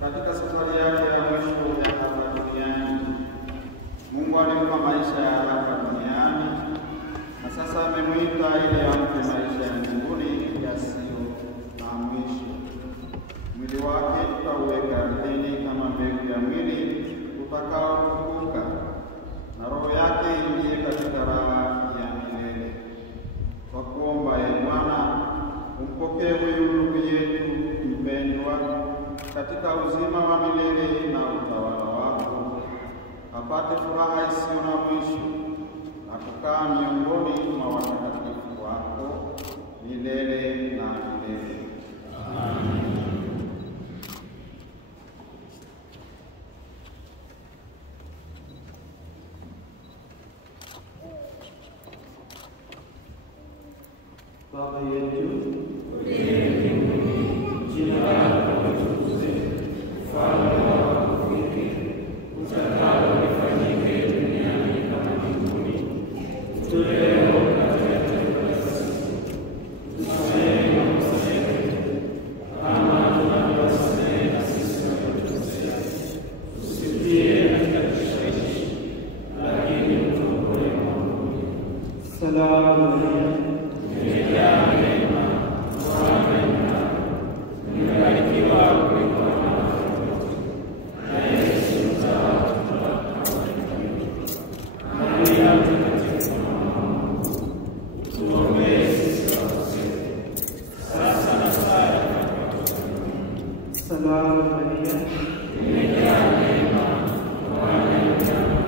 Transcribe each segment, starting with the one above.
Katika safari yake ya mwisho ya hapa duniani, Mungu alimpa maisha ya hapa duniani, na sasa amemwita ili ampe maisha ya mbinguni yasiyo na mwisho. Mwili wake tutauweka ardhini kama mbegu ya mwili utakaotukuka, na roho yake ingie katika raha ya milele. Kwa kuomba, Bwana, umpokee huyu ndugu yetu mpendwa katika uzima wa milele na utawala wako, apate furaha isiyo na mwisho na kukaa miongoni mwa watakatifu wako milele na milele. Amen. Baba yetu uliye mbinguni, jina lako litukuzwe, ufalme wako ufike, utakalo lifanyike duniani kama mbinguni. Utupe leo mkate wetu wa kila siku, tusamehe makosa yetu kama tunavyowasamehe na sisi waliotukosea, usitie katika kishawishi, lakini utuokoe maovu. Salamu Maria, umejaa neema, Bwana yu nawe, umebarikiwa kuliko wanawake wote, na Yesu mzao wa tumbo lako amebarikiwa. Maria Mtakatifu, mama wa Mungu, utuombee sisi wakosefu, sasa na saa ya kufa kwetu. Salamu Maria, umejaa neema, Bwana yu nawe,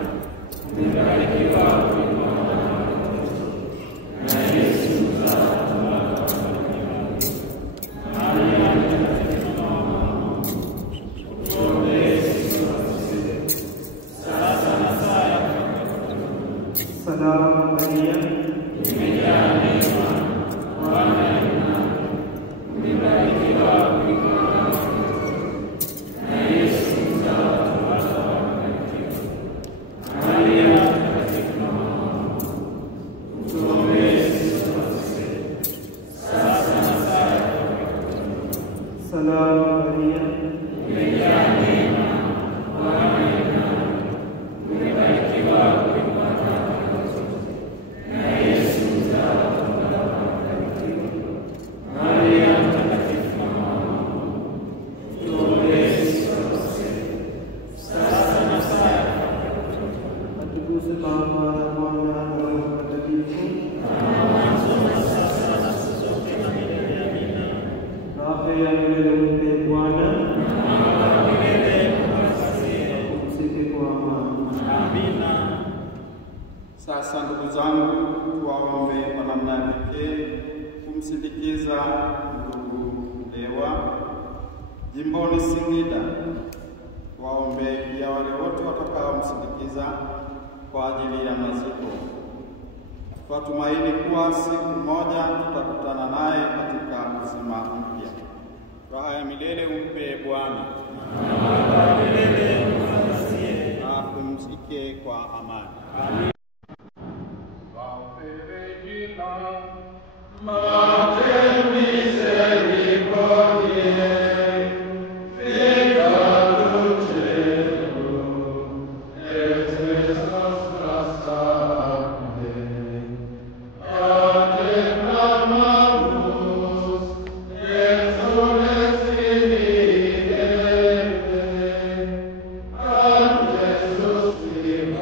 umebarikiwa kuliko wanawake wote, na Yesu mzao wa tumbo lako amebarikiwa. Maria Mtakatifu, mama wa Mungu, utuombee sisi wakosefu, sasa na saa ya kufa kwetu. Salamu Maria, umejaa neema, Bwana yu nawe, umebarikiwa kuliko wanawake wote, na Yesu mzao wa tumbo lako amebarikiwa. Maria Mtakatifu, mama wa Mungu, utuombee sisi wakosefu, sasa na saa ya kufa kwetu. Salamu Maria, umejaa neema, Bwana yu nawe, umebarikiwa kuliko wanawake wote, na Yesu mzao wa tumbo lako amebarikiwa. Maria Mtakatifu, mama wa Mungu, utuombee sisi wakosefu, sasa na saa ya kufa kwetu. Atukuzwe Baba na Mwana na Roho Mtakatifu, kama mwanzo na sasa na siku zote na milele. Amina. Raha ya milele umpe Bwana, na mwanga wa milele umwangazie. Apumzike kwa amani. Amina. Sasa ndugu zangu, tuwaombe kwa namna ya pekee kumsindikiza ndugu Lewa jimboni Singida. Waombe pia wale wote watakaomsindikiza kwa ajili ya maziko. Twatumaini kuwa siku moja tutakutana naye katika uzima mpya. Raha ya milele umpe Bwana, na mwanga wa milele umwangazie. Na apumzike kwa amani. Amen.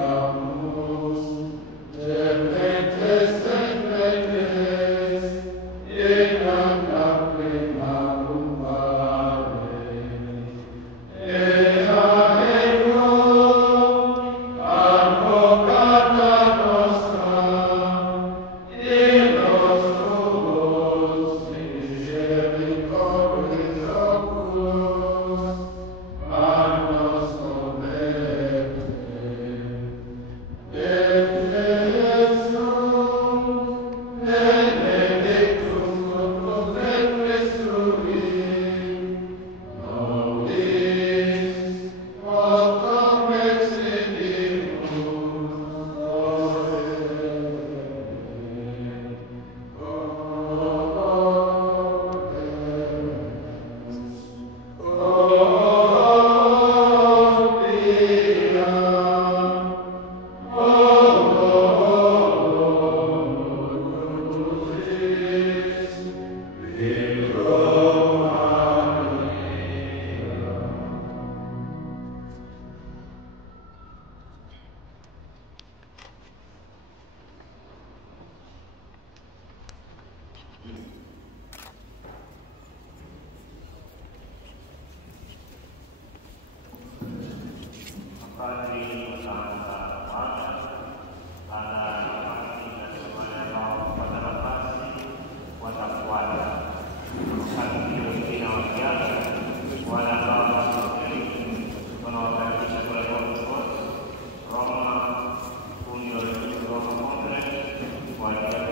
Vamos Padri, Santa, Mata, ada nafasi dan semuanya roh pada nafasi, wajah kuala, sakti rustina wajah, wajah roh sakti, menolak bisa berlomba, Roma, Union, Roma Kongres, wajah